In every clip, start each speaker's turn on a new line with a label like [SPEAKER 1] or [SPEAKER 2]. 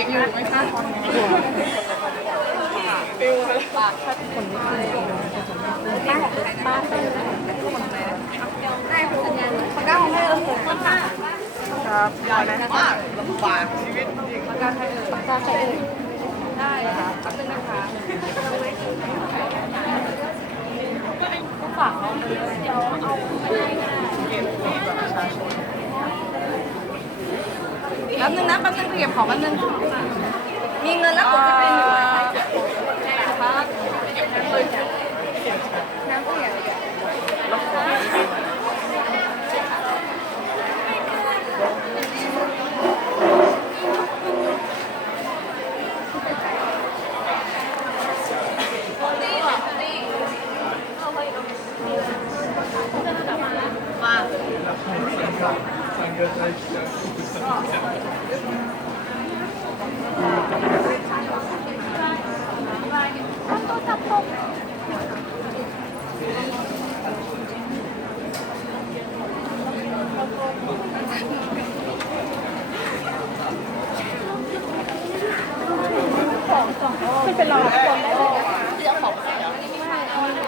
[SPEAKER 1] ยังอยู่ไหมคะปากถ้า
[SPEAKER 2] คนไม่เคยป้าป้าไปไ
[SPEAKER 1] ด้สัญญาณปากกาของใครเออปากกา
[SPEAKER 2] ครับยาวนะ
[SPEAKER 3] มากลำบากชีวิตจริงปา
[SPEAKER 1] กกาใครเออปากกาใครเออได้ค่ะแป๊บนึงนะคะฝากเขาเดี๋ยวเอาไปให้ก็ได้
[SPEAKER 3] เก็บที่แบบประชาชน
[SPEAKER 1] แป๊บนึงนะแป๊บนึงเก็บของแป๊บนึงมีเงินแล้วกดจะเป็น
[SPEAKER 2] ไม่เป็นไรคนได้เลย
[SPEAKER 1] เดี๋ยวของให้เหรอไม่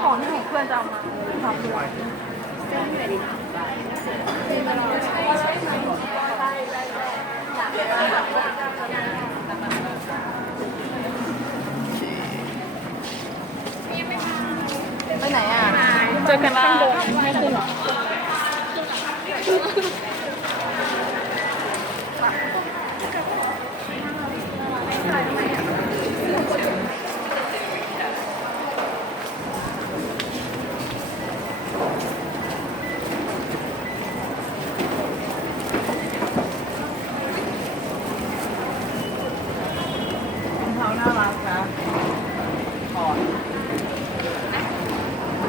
[SPEAKER 2] ของที่เพื่อนจะเอามาทำด้วยไ
[SPEAKER 1] ไปไหนอะ
[SPEAKER 2] เจอกันข้างบนไม่ขึ้นหรอ
[SPEAKER 3] รองเท้าน่ารักนะถอด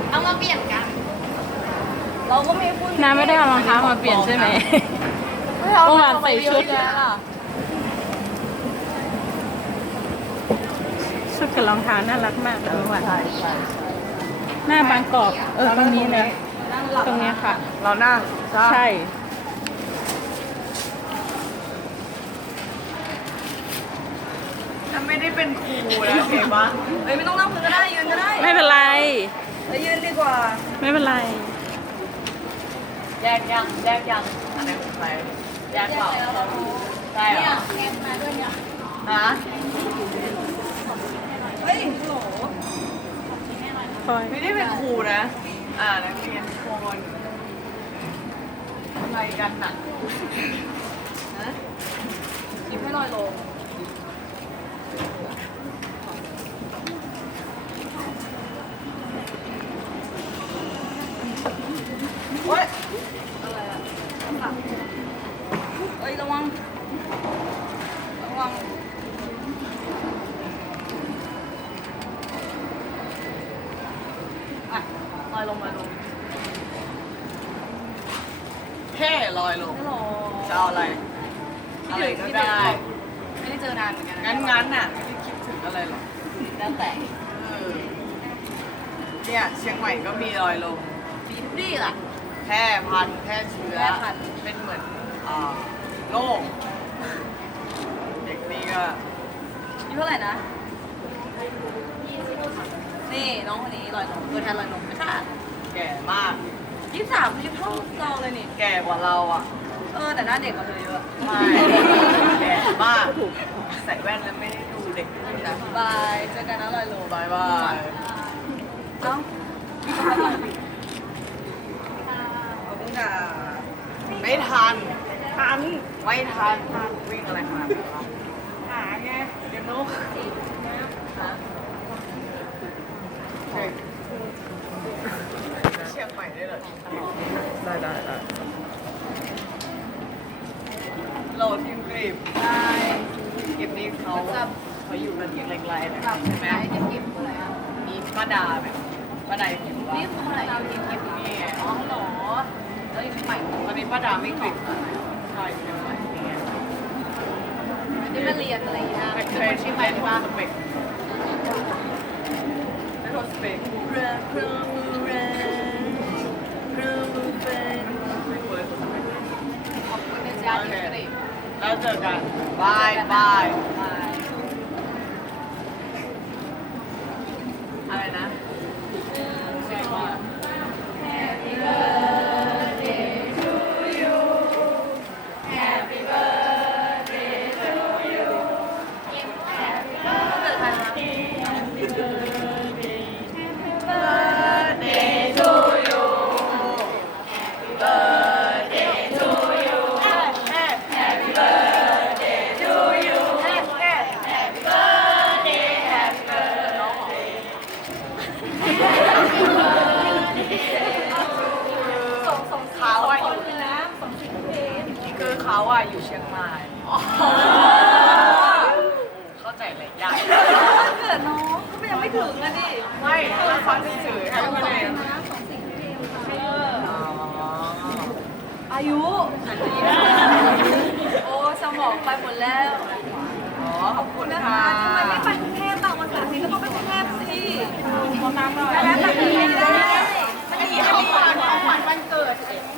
[SPEAKER 3] เ
[SPEAKER 1] อามาเปลี่ยนกัน เราก็ไม่พูดน้าไม่ได้เอารองเท้ามาเปลี่ยนใ
[SPEAKER 2] ช่ไหม
[SPEAKER 3] เมื่
[SPEAKER 1] อวานใส่ชุด
[SPEAKER 2] ชุดกับรองเท้าน่ารักมากเลยเมื่อวานใช
[SPEAKER 3] ่ใช่
[SPEAKER 2] หน้าบางกอกเออตรงนี้เลย
[SPEAKER 1] ตรงเนี้ยค่ะ
[SPEAKER 3] เรานั่งใช
[SPEAKER 2] ่
[SPEAKER 3] ฉันไม่ได้เป็นครูนะเห็นปะ
[SPEAKER 1] เฮ้ยไม่ต้องนั่งพื้นก็ได้ยืนก็ได้ ไม่เป็นไรเฮ้ยยืนดีกว่า
[SPEAKER 2] ไม่เป็นไร
[SPEAKER 3] แยกยังแยกยังอันไหนของใครแยกเปล่าใช่เหรอ
[SPEAKER 1] แกมาด้วยเนี่ย
[SPEAKER 3] ฮะ
[SPEAKER 1] เฮ้ยโหล
[SPEAKER 2] คอยไม
[SPEAKER 3] ่ได้เป็นครูนะ อ่านักเรียนทุกคนอะไรกันน่ะ
[SPEAKER 1] นะหยิบให้หน่อยโล เฮ้ยอะไรอะเฮ้ยระวัง ระวังอะลอยลงมาลง
[SPEAKER 3] แค่ลอยลง ฮ
[SPEAKER 1] ัลโหลจะเอาอะไร อะไรก็ได้ ไม่ได้เจอนานเหมือนกันนะงั้นงั้น
[SPEAKER 3] น่ะไม่ได้คิดถึงอะไรหรอก
[SPEAKER 1] แล้วแต่
[SPEAKER 3] เออเนี่ยเชียงใหม่ก็มีลอยลง
[SPEAKER 1] มีทุกที่ล่ะ
[SPEAKER 3] แพร่พันธุ์แพร่เชื้อ แพร่พั
[SPEAKER 1] นธุ์
[SPEAKER 3] เป็นเหมือนอ่าโรคเด็กนี่ก็
[SPEAKER 1] อายุเท่าไหร่นะนี่น้องคนนี้ลอยนมตัวแทนลอยนมไม่ค่ะ
[SPEAKER 3] แก่มาก
[SPEAKER 1] ยี่สิบสามอายุเท่าเราเลยนี่
[SPEAKER 3] แก่กว่าเราอะ
[SPEAKER 1] เออแต่หน้าเด็กกว่าเธอเยอะ
[SPEAKER 3] ใช่แก่มาก ใส่แว่นแล้วไม่ได้ดูเด็กเลยนะ
[SPEAKER 1] บายเจอกันนะลอยโลบายบาย เอ้า
[SPEAKER 3] ขอบคุณค่ะ ไม่ทัน
[SPEAKER 2] ทัน
[SPEAKER 3] ไม่ทันวิ่งอะไรขนาดนั้นวะห
[SPEAKER 2] าไง
[SPEAKER 3] เดี๋ยวนกฮะเฮ้ยเชียงใหม่ได้เลยได้
[SPEAKER 2] ได้ได้
[SPEAKER 3] โหลดทีมกรีบ
[SPEAKER 1] ได้
[SPEAKER 3] กรีบนี่เขาเขาอยู่กันที่ไกลๆนะกลับใช่ไหมไหน
[SPEAKER 1] จะเก็บอะไรอะ
[SPEAKER 3] มีป้าดาไหมป้าดาผิวนี่ว
[SPEAKER 1] ่าคืออะไรเก็บเก็บ นี่ไง อ๋อเหรอแล้วยังใหม่ ตอนนี้ป้าดาไม่กรีบ
[SPEAKER 3] ใช่เชียงใหม่นี่ไม่
[SPEAKER 1] มาเรียนอะไรอย่างเงี้ยไม่เคยชิมเลยว่า
[SPEAKER 3] สเปกไม่รู้สเปกเรือเรือเรือเรือเป็นไม่เคยสเปก
[SPEAKER 1] ขอบคุณนะจ๊ะที่กรีบ
[SPEAKER 3] แล้วแล้วเจอกันบายบาย เขาอะอยู่เชียงใหม่เข้าใจหลยยาง
[SPEAKER 1] เกิดน้องก็ยังไม่ถึงอะดิ
[SPEAKER 3] ไม่เราฟังเฉยๆให้มันเอง
[SPEAKER 1] อายุ โอ้สมองไปหมดแล้ว
[SPEAKER 3] อ๋อ ขอบคุณนะคะทำไมไม่ไป
[SPEAKER 1] กรุงเทพบ้างวันเสาร์นี้ก็ต้องไปกรุงเทพสิขอน้ำหน่อยแล้วแบบนี้ได้ม่นจะหยิบของขวัญของขวัญวันเกิด